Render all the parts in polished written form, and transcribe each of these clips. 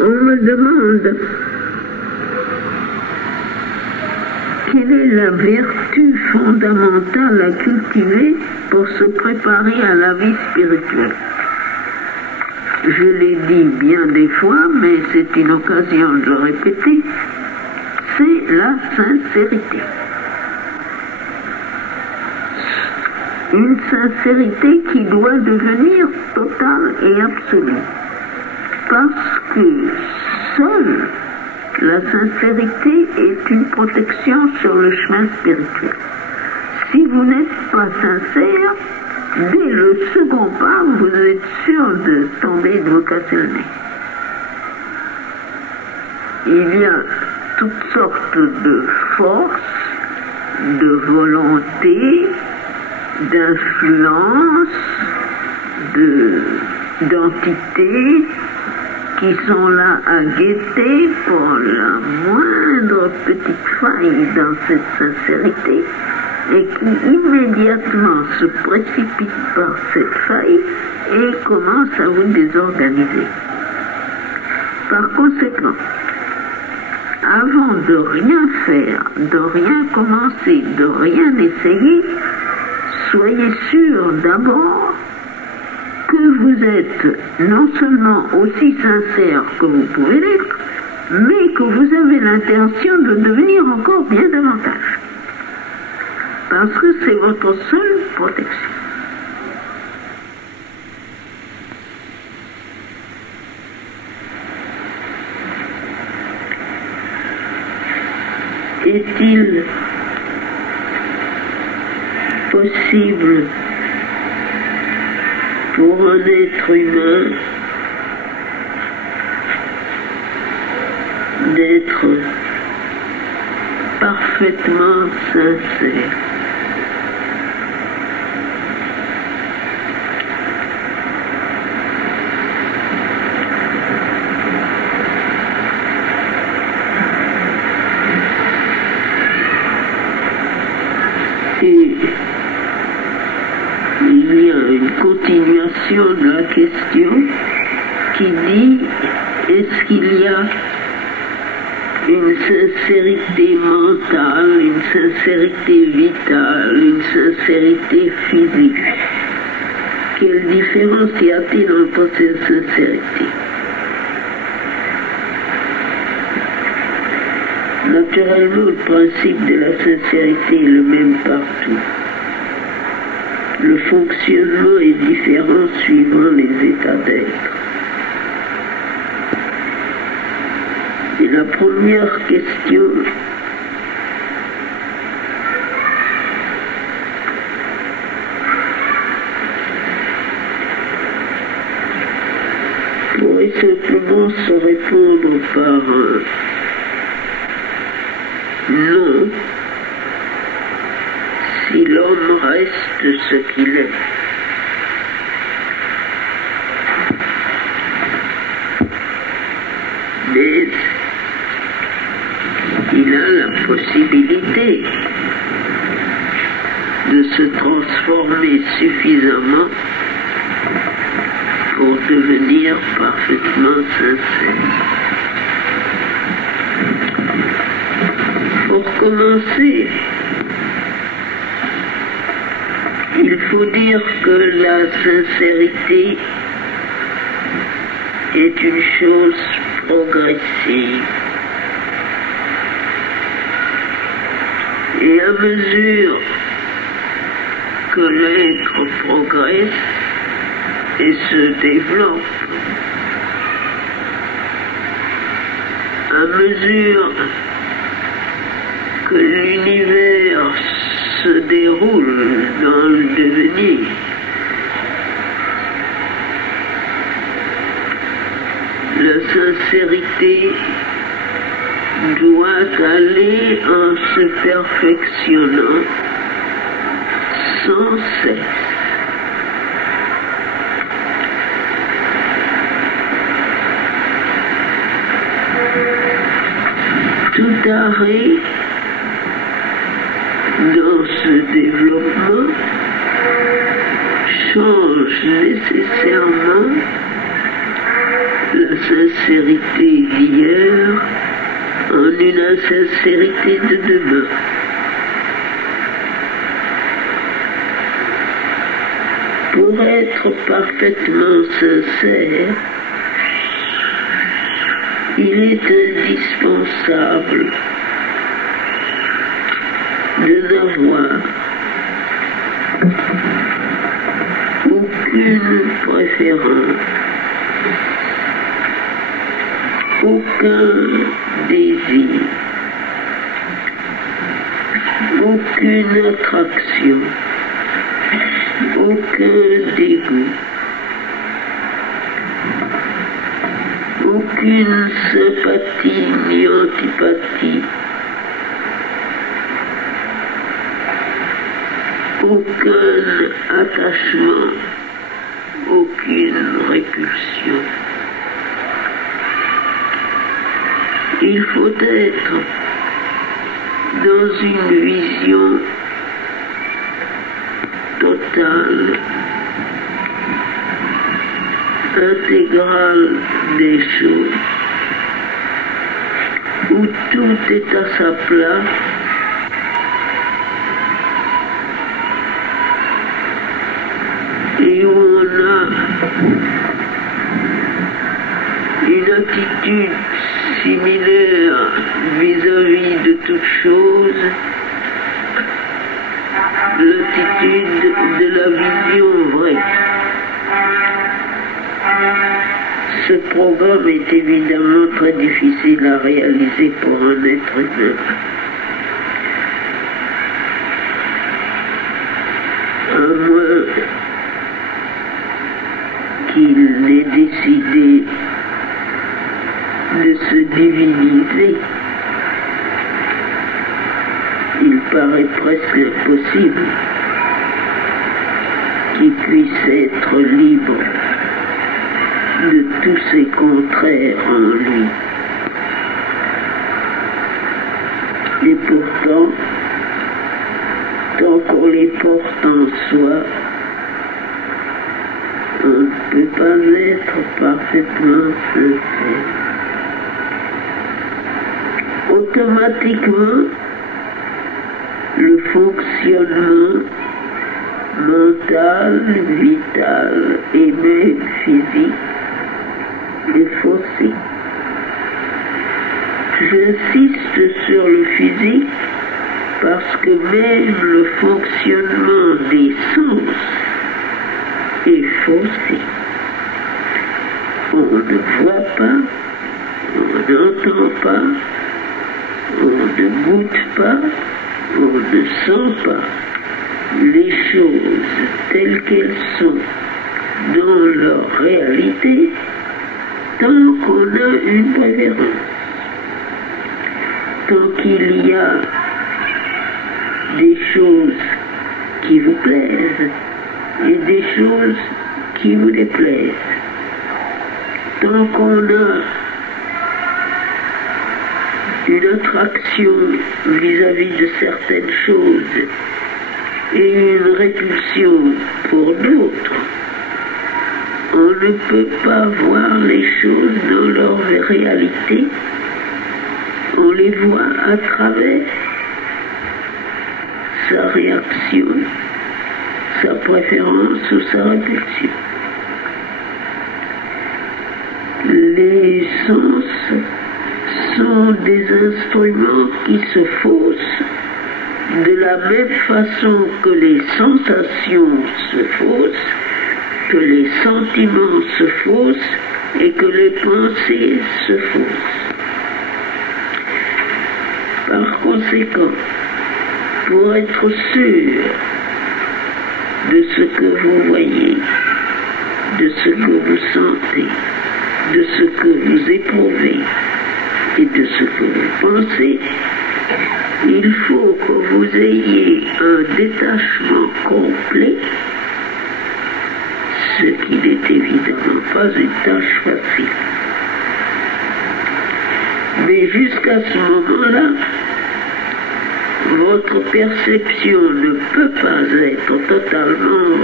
On me demande quelle est la vertu fondamentale à cultiver pour se préparer à la vie spirituelle. Je l'ai dit bien des fois, mais c'est une occasion de le répéter, c'est la sincérité. Une sincérité qui doit devenir totale et absolue. Parce que seule la sincérité est une protection sur le chemin spirituel. Si vous n'êtes pas sincère, dès le second pas, vous êtes sûr de tomber, de vous casser le nez. Il y a toutes sortes de forces, de volonté, d'influence, d'entités qui sont là à guetter pour la moindre petite faille dans cette sincérité et qui immédiatement se précipitent par cette faille et commencent à vous désorganiser. Par conséquent, avant de rien faire, de rien commencer, de rien essayer, soyez sûr d'abord que vous êtes non seulement aussi sincère que vous pouvez l'être, mais que vous avez l'intention de devenir encore bien davantage. Parce que c'est votre seule protection. Est-il possible pour un être humain d'être parfaitement sincère? Et il y a une continuation de la question qui dit: est-ce qu'il y a une sincérité mentale, une sincérité vitale, une sincérité physique? Quelle différence y a-t-il entre ces sincérités? Naturellement, le principe de la sincérité est le même partout. Le fonctionnement est différent suivant les états d'être. Et la première question pourrait simplement se répondre par non, si l'homme reste ce qu'il est. Mais il a la possibilité de se transformer suffisamment pour devenir parfaitement sincère. Pour commencer, il faut dire que la sincérité est une chose progressive. Et à mesure que l'être progresse et se développe, à mesure que l'univers se déroule dans le devenir, la sincérité doit aller en se perfectionnant sans cesse. Tout arrêt dans ce développement change nécessairement la sincérité d'hier en une insincérité de demain. Pour être parfaitement sincère, il est indispensable de n'avoir aucune préférence, aucun désir, aucune attraction, aucun dégoût, aucune sympathie ni antipathie, aucun attachement, aucune répulsion. Il faut être dans une vision totale, intégrale des choses, où tout est à sa place, et où on a une attitude similaire vis-à-vis de toute chose, l'attitude de la vision vraie. Ce programme est évidemment très difficile à réaliser pour un être humain. À moins qu'il n'ait décidé de se diviniser, il paraît presque impossible qu'il puisse être libre de tous ses contraires en lui. Et pourtant, tant qu'on les porte en soi, on ne peut pas être parfaitement sincère. Automatiquement, le fonctionnement mental, vital et même physique est faussé. J'insiste sur le physique parce que même le fonctionnement des sens est faussé. On ne voit pas, on n'entend pas, on ne goûte pas, on ne sent pas les choses telles qu'elles sont dans leur réalité tant qu'on a une préférence, tant qu'il y a des choses qui vous plaisent et des choses qui vous déplaisent, tant qu'on a une attraction vis-à-vis de certaines choses et une répulsion pour d'autres, on ne peut pas voir les choses dans leur réalité, on les voit à travers sa réaction, sa préférence ou sa répulsion. Les sens sont des instruments qui se faussent de la même façon que les sensations se faussent, que les sentiments se faussent et que les pensées se faussent. Par conséquent, pour être sûr de ce que vous voyez, de ce que vous sentez, de ce que vous éprouvez et de ce que vous pensez, il faut que vous ayez un détachement complet, ce qui n'est évidemment pas une tâche facile. Mais jusqu'à ce moment-là, votre perception ne peut pas être totalement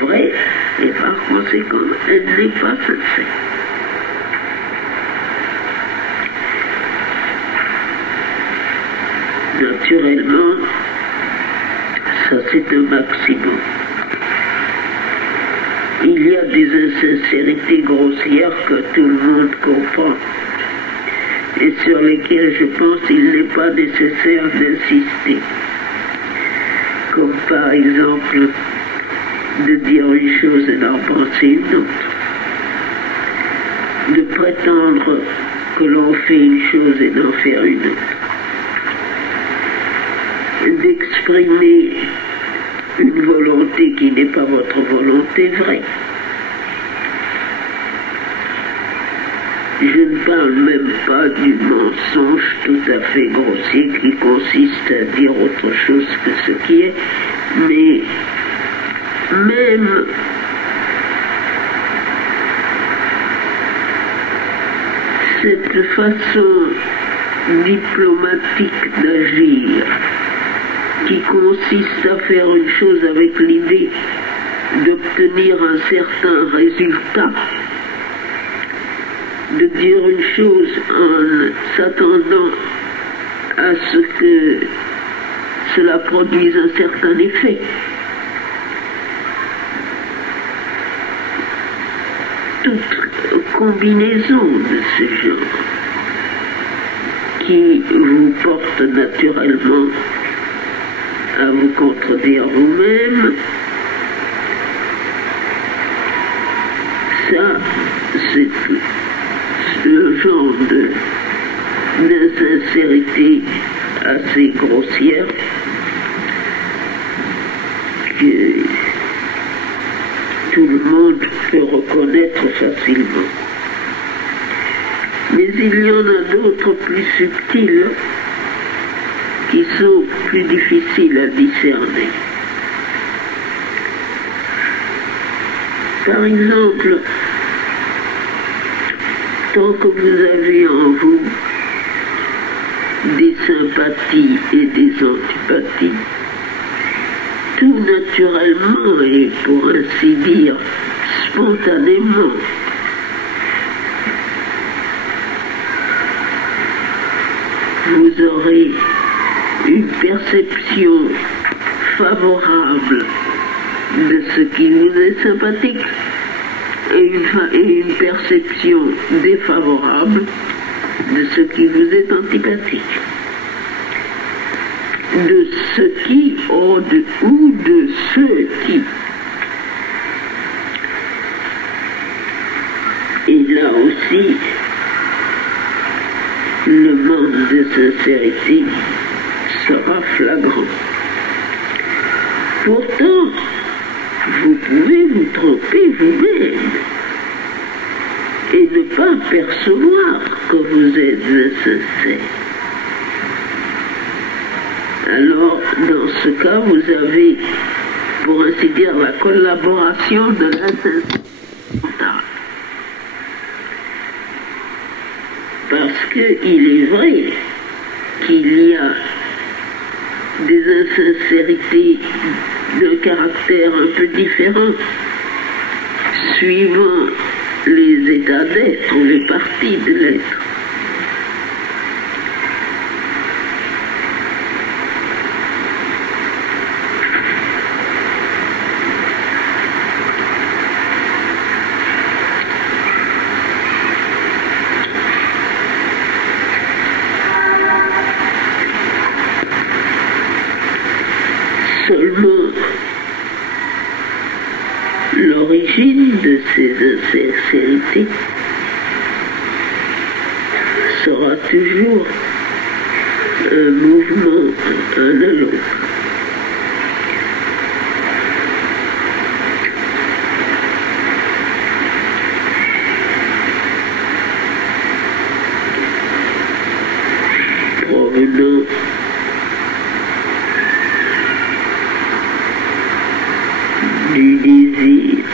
vraie et par conséquent, elle n'est pas sincère. Naturellement, ça c'est un maximum. Il y a des insincérités grossières que tout le monde comprend et sur lesquelles je pense qu'il n'est pas nécessaire d'insister. Comme par exemple de dire une chose et d'en penser une autre. De prétendre que l'on fait une chose et d'en faire une autre. D'exprimer une volonté qui n'est pas votre volonté vraie. Je ne parle même pas du mensonge tout à fait grossier qui consiste à dire autre chose que ce qui est, mais même cette façon diplomatique d'agir qui consiste à faire une chose avec l'idée d'obtenir un certain résultat, de dire une chose en s'attendant à ce que cela produise un certain effet. Toute combinaison de ce genre qui vous porte naturellement à vous contredire vous-même, ça, c'est le genre d'insincérité assez grossière que tout le monde peut reconnaître facilement. Mais il y en a d'autres plus subtiles qui sont plus difficiles à discerner. Par exemple, tant que vous avez en vous des sympathies et des antipathies, tout naturellement et pour ainsi dire spontanément, vous aurez une perception favorable de ce qui vous est sympathique et une perception défavorable de ce qui vous est antipathique. De ce qui ou de ceux qui. Et là aussi, le manque de sincérité sera flagrant. Pourtant, vous pouvez vous tromper vous-même et ne pas percevoir que vous êtes insincère. Alors, dans ce cas, vous avez, pour ainsi dire, la collaboration de l'insincérité. Parce qu'il est vrai qu'il y a des insincérités de caractère un peu différent suivant les états d'être ou les parties de l'être. Seulement, l'origine de ces insincérités sera toujours un mouvement un à l'autre. Provenant du désir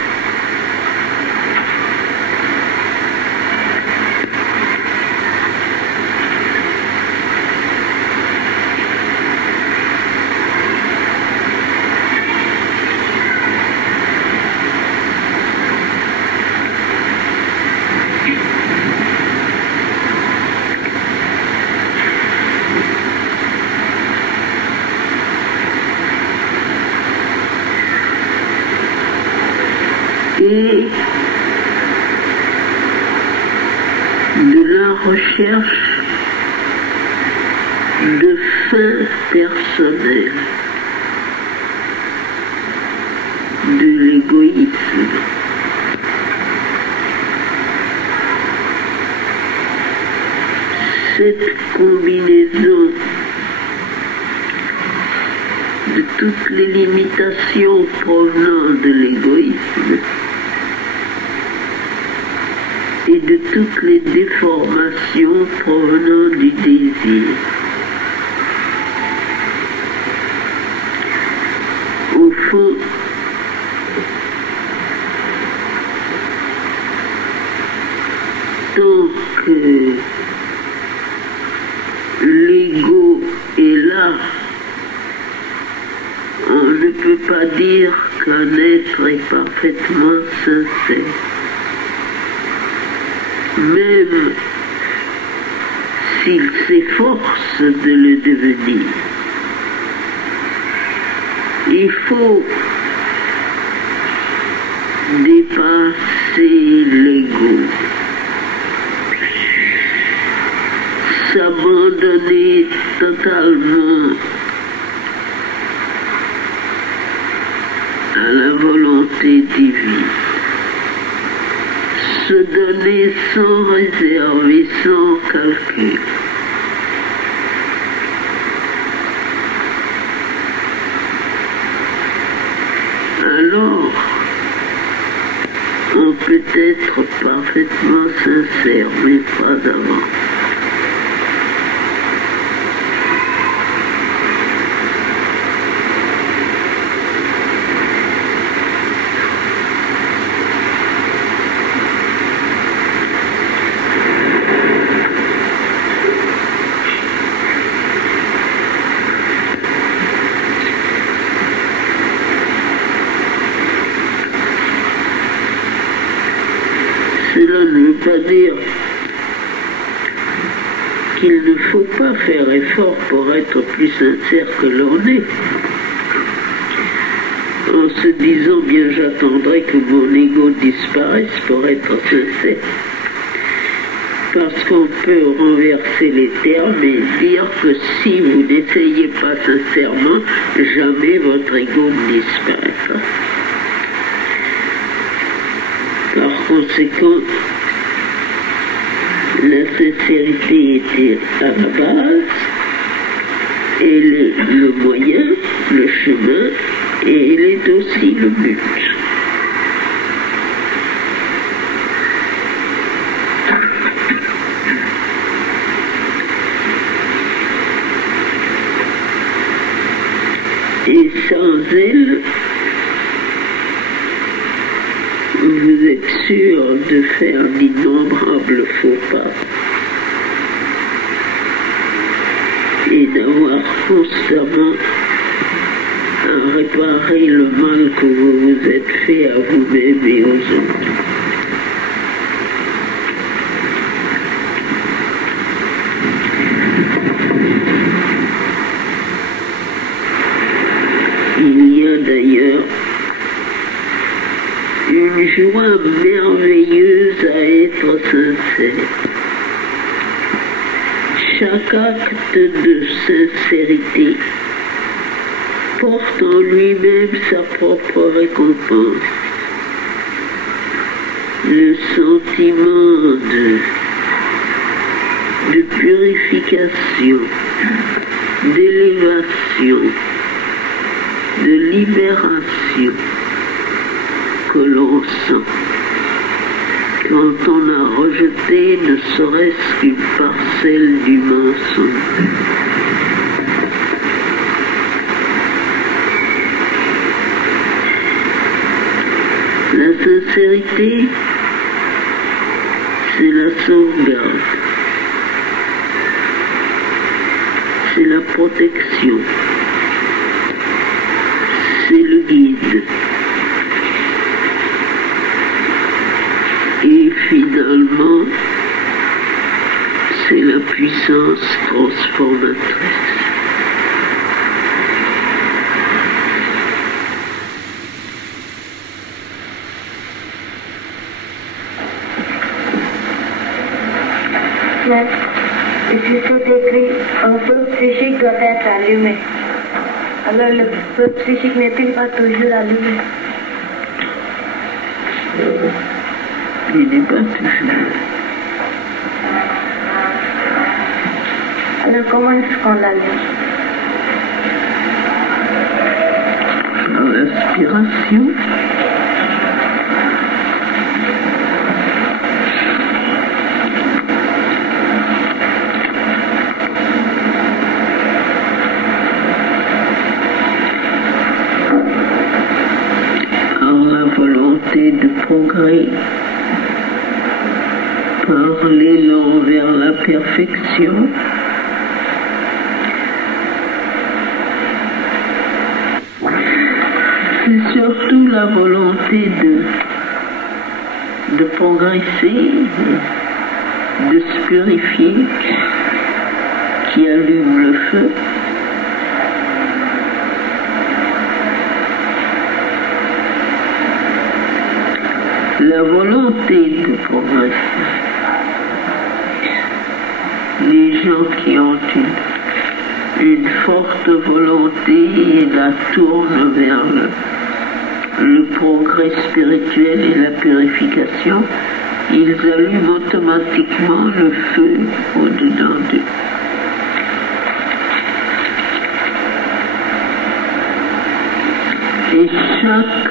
et de la recherche de fins personnelles, de l'égoïsme. Cette combinaison de toutes les limitations provenant de l'égoïsme et de toutes les déformations provenant du désir. Au fond, tant que l'ego est là, on ne peut pas dire qu'un être est parfaitement sincère. Même s'il s'efforce de le devenir. Il faut dépasser l'ego, s'abandonner totalement à la volonté divine, se donner sans réserve et sans calcul. Alors, on peut être parfaitement sincère, mais pas avant. Cela ne veut pas dire qu'il ne faut pas faire effort pour être plus sincère que l'on est. En se disant, bien j'attendrai que mon ego disparaisse pour être sincère. Parce qu'on peut renverser les termes et dire que si vous n'essayez pas sincèrement, jamais votre ego ne disparaîtra. Par conséquent, la sincérité était à la base, elle est le moyen, le chemin, et elle est aussi le but. Et sans elle, vous êtes sûr de faire d'innombrables faux pas et d'avoir constamment à réparer le mal que vous vous êtes fait à vous-même et aux autres. Il y a d'ailleurs une joie merveilleuse à être sincère. Chaque acte de sincérité porte en lui-même sa propre récompense. Le sentiment de purification, d'élévation, de libération que l'on sent quand on a rejeté ne serait-ce qu'une parcelle du mensonge. La sincérité, c'est la sauvegarde, c'est la protection, c'est le guide. Et finalement, c'est la puissance transformatrice. Mais ici c'est écrit un feu psychique doit être allumé. Alors le feu psychique n'est-il pas toujours allumé? Il n'est pas toujours. Alors comment est-ce qu'on l'allume? Par l'aspiration. De progrès par l'élan vers la perfection, c'est surtout la volonté de progresser, de se purifier qui allume le feu. La volonté de progresser. Les gens qui ont une forte volonté la tournent vers le progrès spirituel et la purification, ils allument automatiquement le feu au-dedans d'eux. Et chaque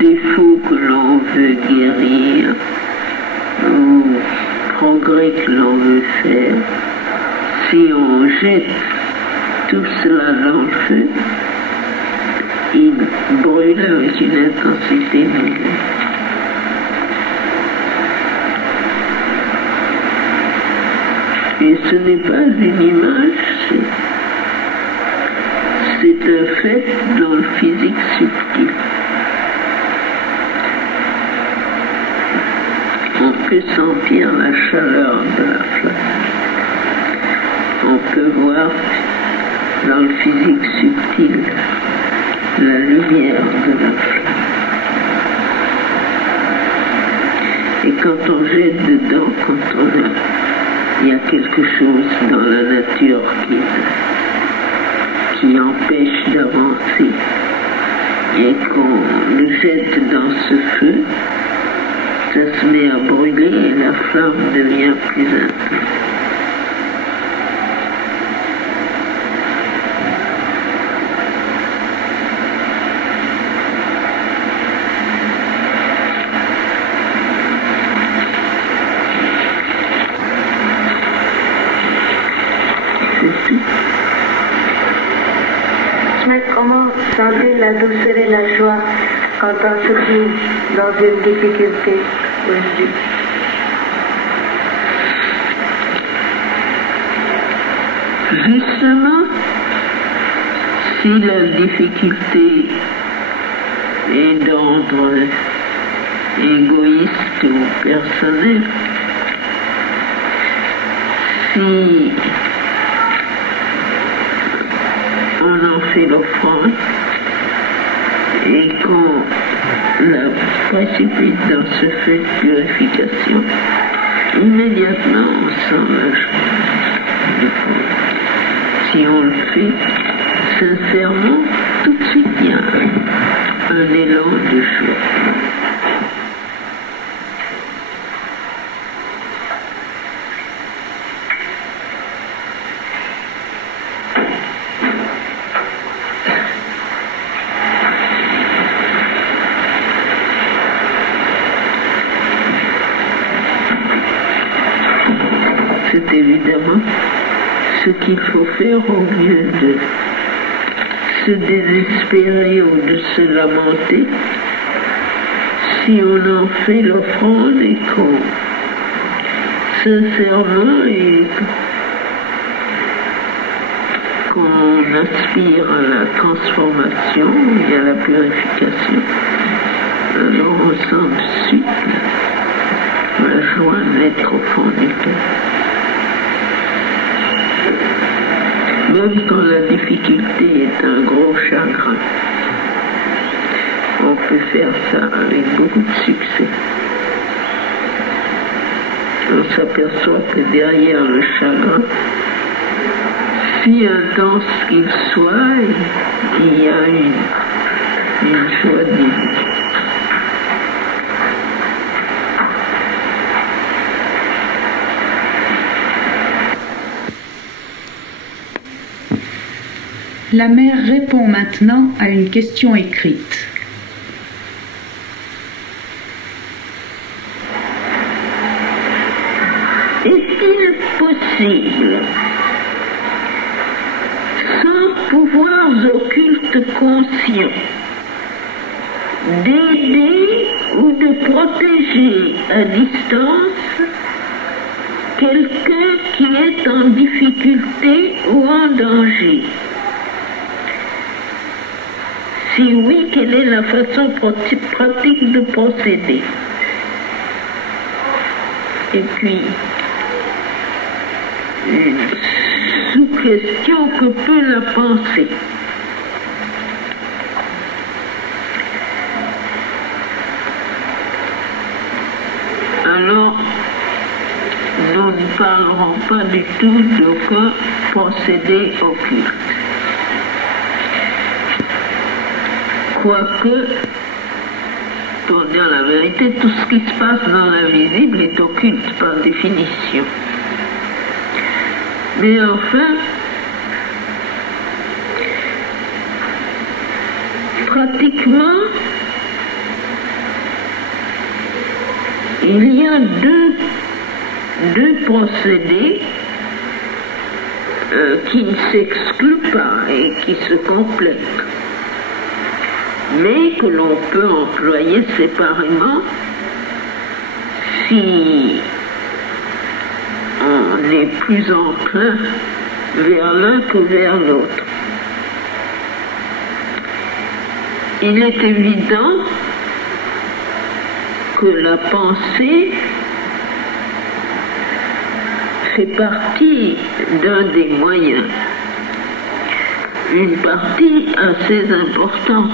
défaut que l'on veut guérir, ou progrès que l'on veut faire, si on jette tout cela dans le feu, il brûle avec une intensité nouvelle. Et ce n'est pas une image, c'est un fait dans le physique subtil. On peut sentir la chaleur de la flamme. On peut voir dans le physique subtil la lumière de la flamme. Et quand on jette dedans, il y a quelque chose dans la nature qui empêche d'avancer et qu'on le jette dans ce feu, ça se met à brûler et la flamme devient plus intense. Mais comment sentir la douceur et la joie quand on se trouve dans une difficulté aujourd'hui? Justement, si la difficulté est d'ordre égoïste ou personnel, si on en fait l'offrande et qu'on la précipite dans ce feu de purification, immédiatement on sent la joie. Si on le fait sincèrement, tout de suite il y a un élan de joie. C'est évidemment ce qu'il faut faire au lieu de se désespérer ou de se lamenter. Si on en fait l'offrande et qu'on sincèrement et qu'on aspire à la transformation et à la purification, alors on sent tout de suite la joie naître au fond du cœur. Même quand la difficulté est un gros chagrin, on peut faire ça avec beaucoup de succès. on s'aperçoit que derrière le chagrin, si intense qu'il soit, il y a une joie divine. La mère répond maintenant à une question écrite. Est-il possible, sans pouvoirs occultes conscients, d'aider ou de protéger à distance quelqu'un qui est en difficulté ou en danger? Si oui, quelle est la façon pratique de procéder? Et puis, une sous-question que peut la pensée. Alors, nous ne parlerons pas du tout d'aucun procédé occulte. Quoique, pour dire la vérité, tout ce qui se passe dans l'invisible est occulte par définition. Mais enfin, pratiquement, il y a deux procédés qui ne s'excluent pas et qui se complètent, mais que l'on peut employer séparément si on est plus enclin vers l'un que vers l'autre. Il est évident que la pensée fait partie d'un des moyens, une partie assez importante.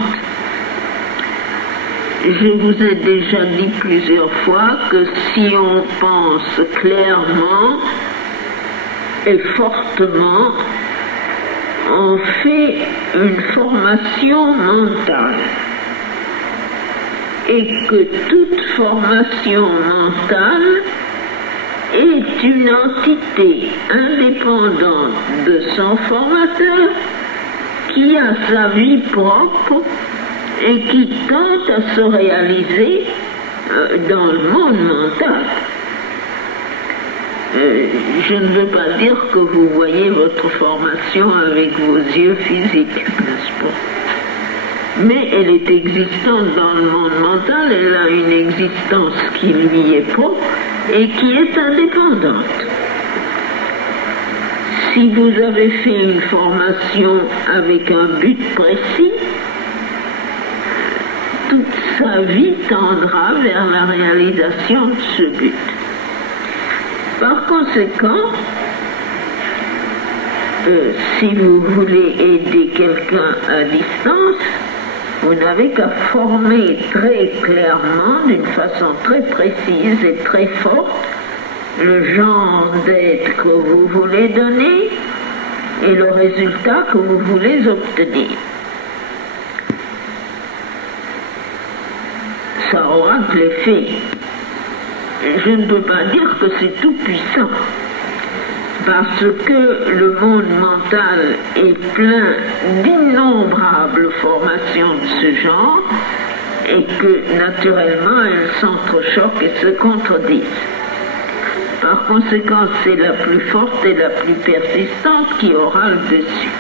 Je vous ai déjà dit plusieurs fois que si on pense clairement et fortement, on fait une formation mentale. Et que toute formation mentale est une entité indépendante de son formateur qui a sa vie propre et qui tente à se réaliser dans le monde mental. Je ne veux pas dire que vous voyez votre formation avec vos yeux physiques, n'est-ce pas? Mais elle est existante dans le monde mental, elle a une existence qui lui est propre et qui est indépendante. Si vous avez fait une formation avec un but précis, toute sa vie tendra vers la réalisation de ce but. Par conséquent, si vous voulez aider quelqu'un à distance, vous n'avez qu'à former très clairement, d'une façon très précise et très forte, le genre d'aide que vous voulez donner et le résultat que vous voulez obtenir. Ça aura de l'effet. Je ne peux pas dire que c'est tout puissant, parce que le monde mental est plein d'innombrables formations de ce genre et que naturellement elles s'entrechoquent et se contredisent. Par conséquent, c'est la plus forte et la plus persistante qui aura le dessus.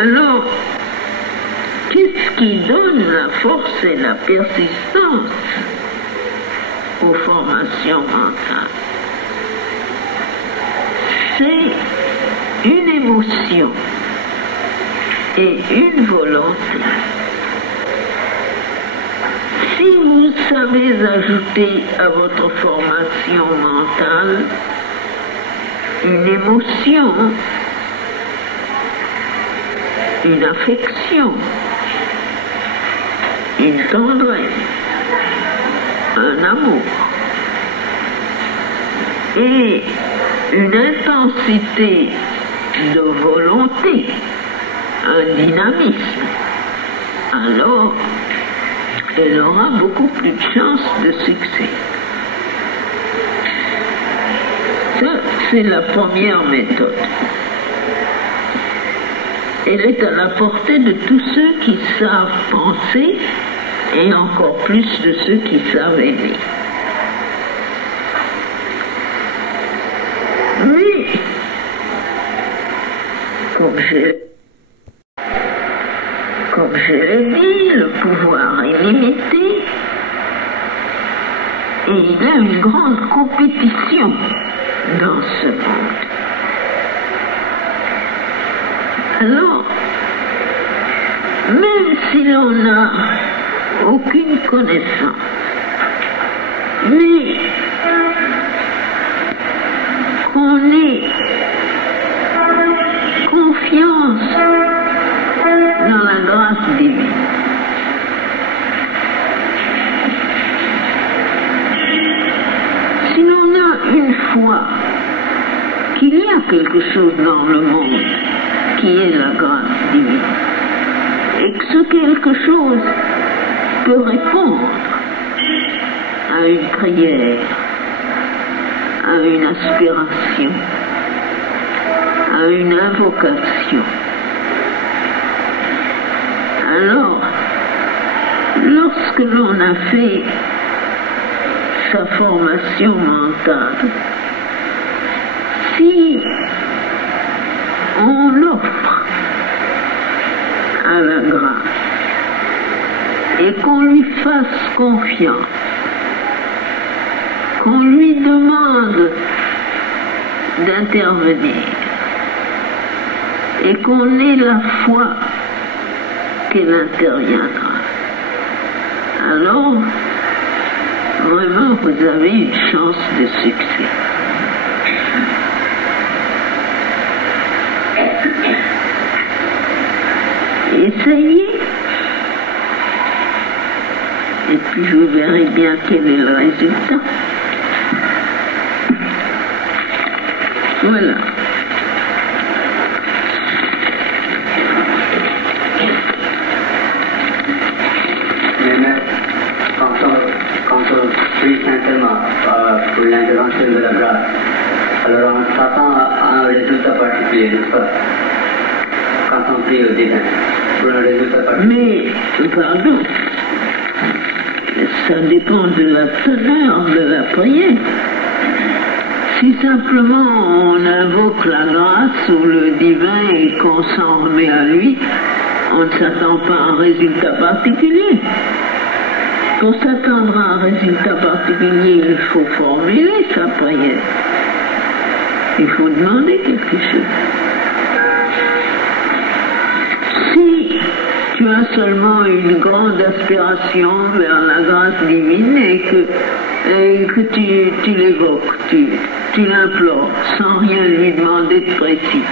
Alors, qu'est-ce qui donne la force et la persistance aux formations mentales? C'est une émotion et une volonté. Si vous savez ajouter à votre formation mentale une émotion, une affection, une tendresse, un amour et une intensité de volonté, un dynamisme, alors elle aura beaucoup plus de chances de succès. Ça, c'est la première méthode. Elle est à la portée de tous ceux qui savent penser et encore plus de ceux qui savent aimer. Mais, comme je l'ai dit, le pouvoir est limité et il y a une grande compétition dans ce monde. Alors, même si l'on n'a aucune connaissance, mais qu'on ait confiance dans la grâce divine, si l'on a une foi qu'il y a quelque chose dans le monde qui est la grâce divine, et que ce quelque chose peut répondre à une prière, à une aspiration, à une invocation. Alors, lorsque l'on a fait sa formation mentale, si on offre à la grâce et qu'on lui fasse confiance, qu'on lui demande d'intervenir et qu'on ait la foi qu'elle interviendra, alors vraiment vous avez une chance de succès. Essayez, et puis vous verrez bien quel est le résultat. Voilà. Mais même quand on prie simplement pour l'intervention de la grâce, alors on s'attend à un résultat particulier, n'est-ce pas? Quand on prie au divin, pour un résultat particulier. Mais, pardon, ça dépend de la teneur de la prière. Si simplement on invoque la grâce ou le divin et qu'on s'en remet à lui, on ne s'attend pas à un résultat particulier. Pour s'attendre à un résultat particulier, il faut formuler sa prière. Il faut demander quelque chose. Si tu as seulement une grande aspiration vers la grâce divine et que tu l'évoques, tu l'implores sans rien lui demander de précis,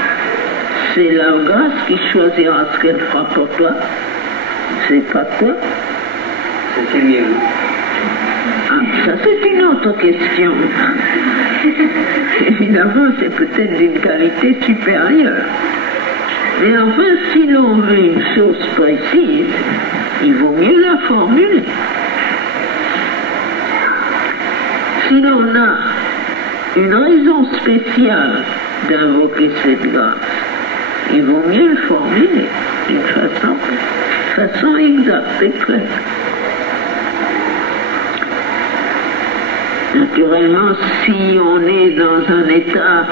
c'est la grâce qui choisira ce qu'elle fera pour toi. C'est pas toi. C'est mieux. Ah, ça c'est une autre question. Évidemment, c'est peut-être d'une qualité supérieure. Mais enfin, si l'on veut une chose précise, il vaut mieux la formuler. Si l'on a une raison spéciale d'invoquer cette grâce, il vaut mieux le formuler d'une façon exacte et claire. Naturellement, si on est dans un état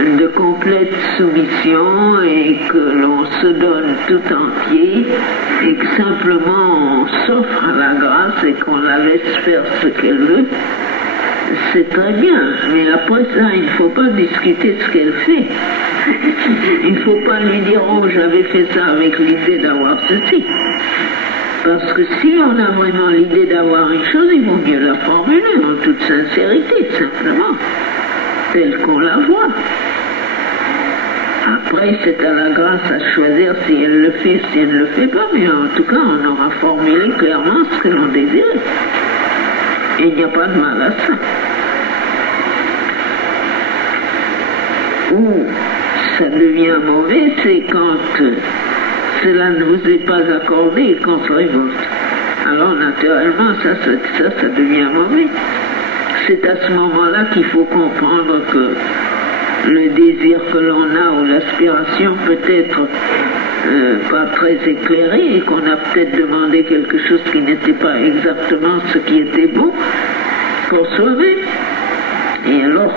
de complète soumission et que l'on se donne tout entier et que simplement on s'offre à la grâce et qu'on la laisse faire ce qu'elle veut, c'est très bien. Mais après ça, il ne faut pas discuter de ce qu'elle fait. Il ne faut pas lui dire « Oh, j'avais fait ça avec l'idée d'avoir ceci ». Parce que si on a vraiment l'idée d'avoir une chose, il vaut mieux la formuler en toute sincérité, simplement, telle qu'on la voit. Après, c'est à la grâce à choisir si elle le fait, si elle ne le fait pas, mais en tout cas, on aura formulé clairement ce que l'on désirait. Et il n'y a pas de mal à ça. Où ça devient mauvais, c'est quand cela ne vous est pas accordé et qu'on se révolte. Alors naturellement, ça devient mauvais. C'est à ce moment-là qu'il faut comprendre que le désir que l'on a ou l'aspiration peut être pas très éclairé et qu'on a peut-être demandé quelque chose qui n'était pas exactement ce qui était bon pour soi-même. Et alors,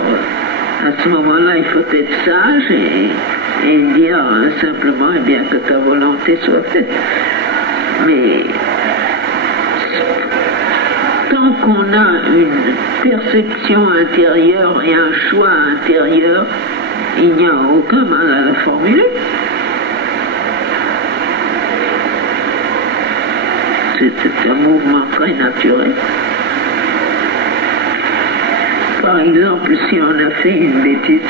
à ce moment-là, il faut être sage et dire simplement eh bien, que ta volonté soit faite. Mais tant qu'on a une perception intérieure et un choix intérieur, il n'y a aucun mal à la formuler. C'est un mouvement très naturel. Par exemple, si on a fait une bêtise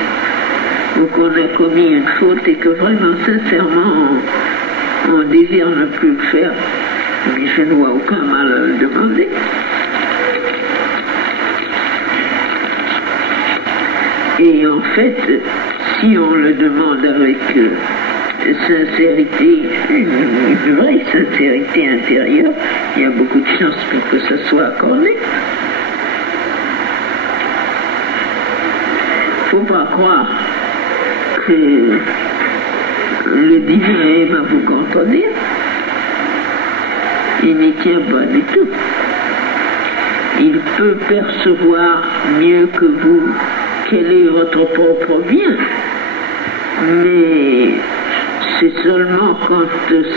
ou qu'on a commis une faute et que vraiment, sincèrement, on désire ne plus le faire, mais je ne vois aucun mal à le demander. Et en fait, si on le demande avec sincérité, une vraie sincérité intérieure, il y a beaucoup de chances pour que ça soit accordé. Il ne faut pas croire que le divin aime à vous contredire. Il n'y tient pas du tout. Il peut percevoir mieux que vous quel est votre propre bien. Mais c'est seulement quand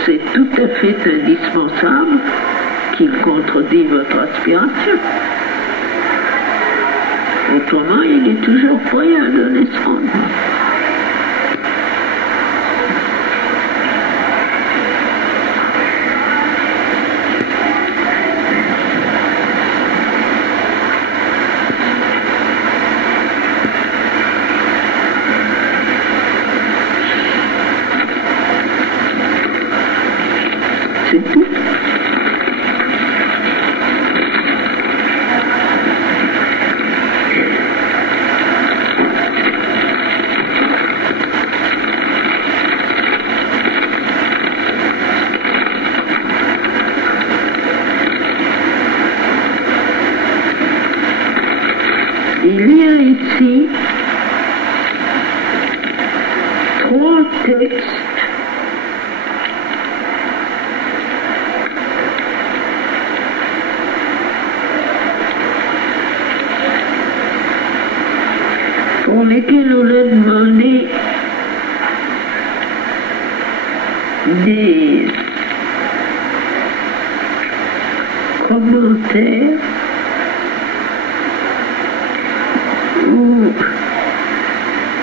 c'est tout à fait indispensable qu'il contredit votre aspiration. Autrement, il est toujours prêt à donner son nom. C'est tout. Il y a ici 3 textes pour lesquels on a demandé des commentaires ou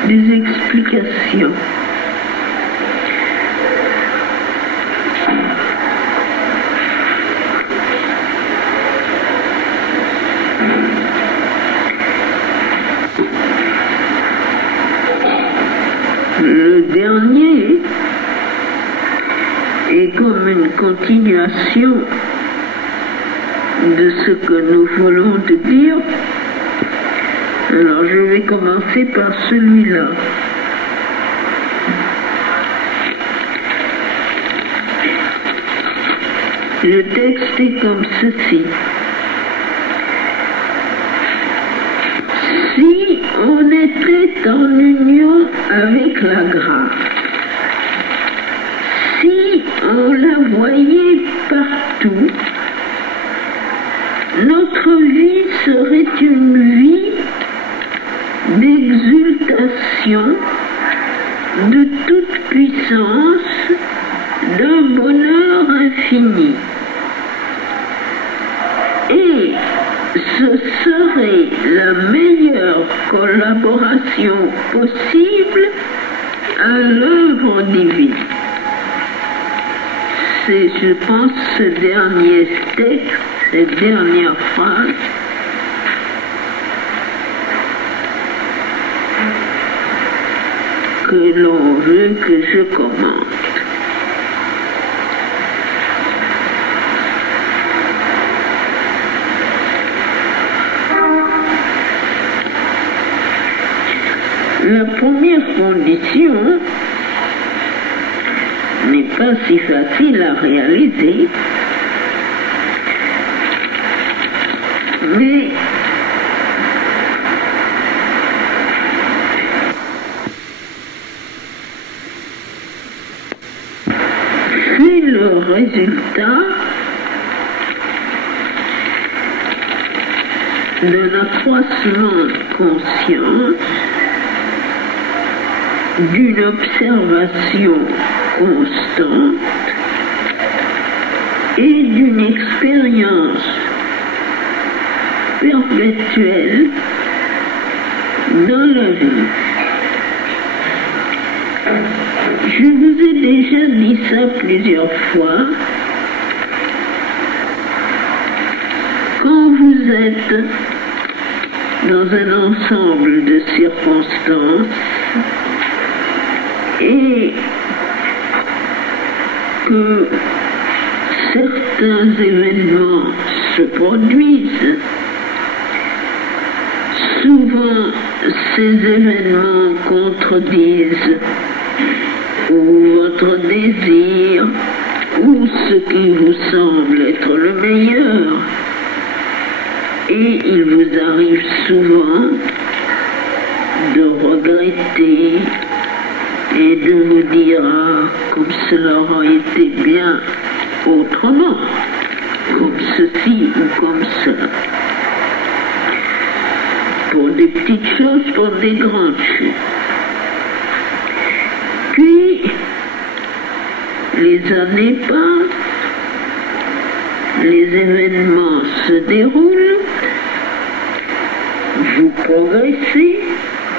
des explications. Le dernier est comme une continuation de ce que nous voulons te dire. Alors je vais commencer par celui-là. Le texte est comme ceci. Si on était en union avec la grâce, si on la voyait partout, notre vie serait une vie d'exultation, de toute puissance, d'un bonheur infini. Et ce serait la meilleure collaboration possible à l'œuvre divine. C'est, je pense, ce dernier texte, cette dernière phrase, que l'on veut que je commente. La première condition n'est pas si facile à réaliser, mais c'est le résultat d'un accroissement de conscience, d'une observation constante et d'une expérience perpétuelle dans la vie. Je vous ai déjà dit ça plusieurs fois. Quand vous êtes dans un ensemble de circonstances et que certains événements se produisent, souvent ces événements contredisent ou votre désir ou ce qui vous semble être le meilleur. Et il vous arrive souvent de regretter et de vous dire comme cela aurait été bien autrement, comme ceci ou comme cela. Pour des petites choses, pour des grandes choses. Puis, les années passent, les événements se déroulent, vous progressez,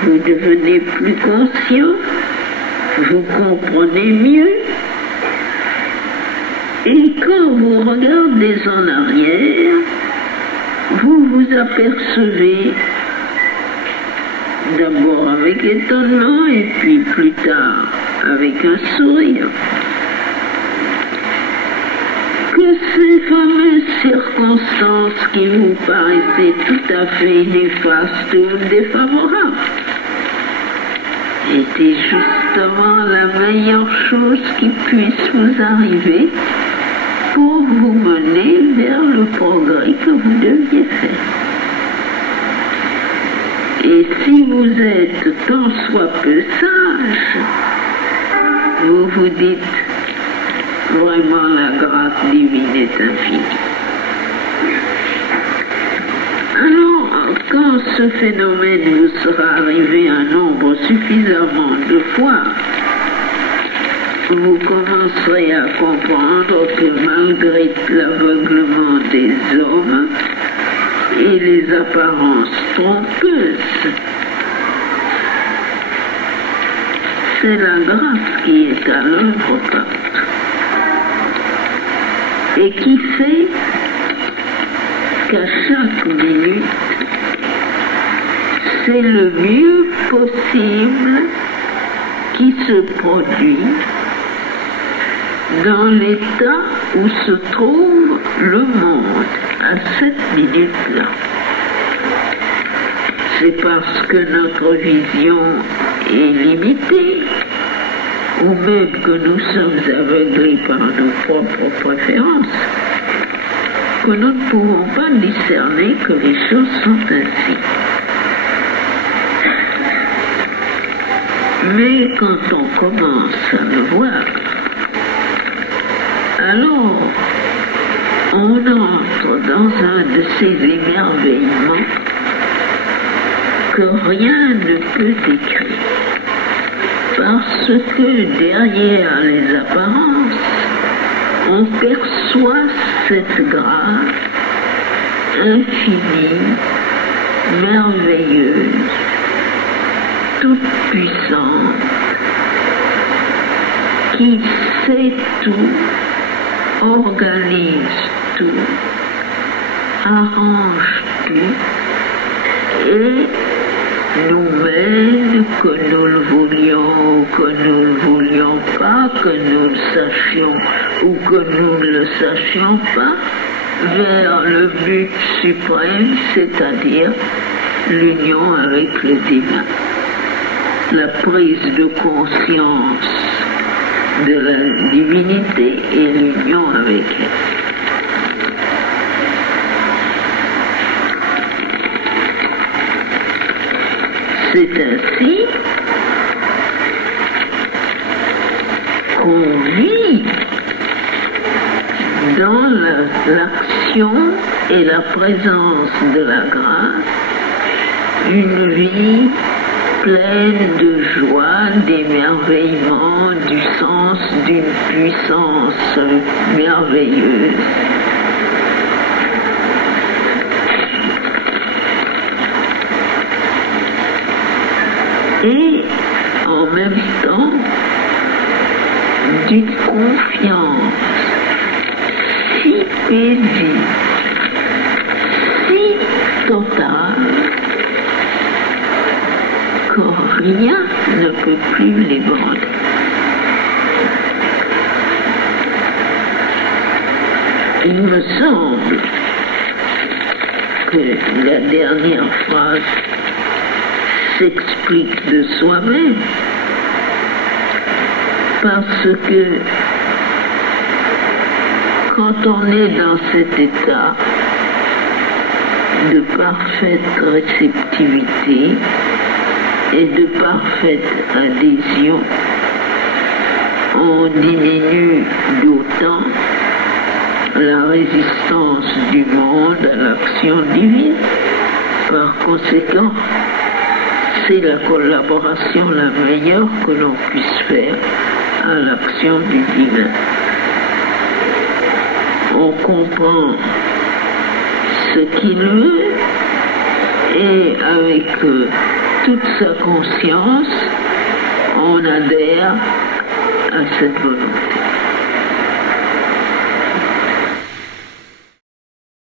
vous devenez plus conscient, vous comprenez mieux, et quand vous regardez en arrière, vous vous apercevez, d'abord avec étonnement et puis plus tard avec un sourire, que ces fameuses circonstances qui vous paraissaient tout à fait néfastes ou défavorables étaient justement la meilleure chose qui puisse vous arriver pour vous mener vers le progrès que vous deviez faire. Et si vous êtes tant soit peu sage, vous vous dites vraiment la grâce divine est infinie. Alors, quand ce phénomène vous sera arrivé un nombre suffisamment de fois, vous commencerez à comprendre que malgré l'aveuglement des hommes et les apparences trompeuses, c'est la grâce qui est à l'œuvre partout et qui fait qu'à chaque minute, c'est le mieux possible qui se produit dans l'état où se trouve le monde à cette minute-là. C'est parce que notre vision est limitée, ou même que nous sommes aveuglés par nos propres préférences, que nous ne pouvons pas discerner que les choses sont ainsi. Mais quand on commence à le voir, alors on entre dans un de ces émerveillements que rien ne peut décrire. Parce que derrière les apparences, on perçoit cette grâce infinie, merveilleuse, toute puissante, qui sait tout, organise tout, arrange tout, et nous mène, que nous le voulions ou que nous ne le voulions pas, que nous le sachions ou que nous ne le sachions pas, vers le but suprême, c'est-à-dire l'union avec le divin. la prise de conscience de la divinité et l'union avec elle. C'est ainsi qu'on vit dans l'action et la présence de la grâce une vie pleine de joie, d'émerveillement, du sens d'une puissance merveilleuse. Et en même temps, d'une confiance si paisible, si totale, que rien ne peut plus l'ébranler. Il me semble que la dernière phrase s'explique de soi-même, parce que quand on est dans cet état de parfaite réceptivité et de parfaite adhésion, on diminue d'autant la résistance du monde à l'action divine. Par conséquent, c'est la collaboration la meilleure que l'on puisse faire à l'action du divin. On comprend ce qu'il veut et avec toute sa conscience, on adhère à cette volonté.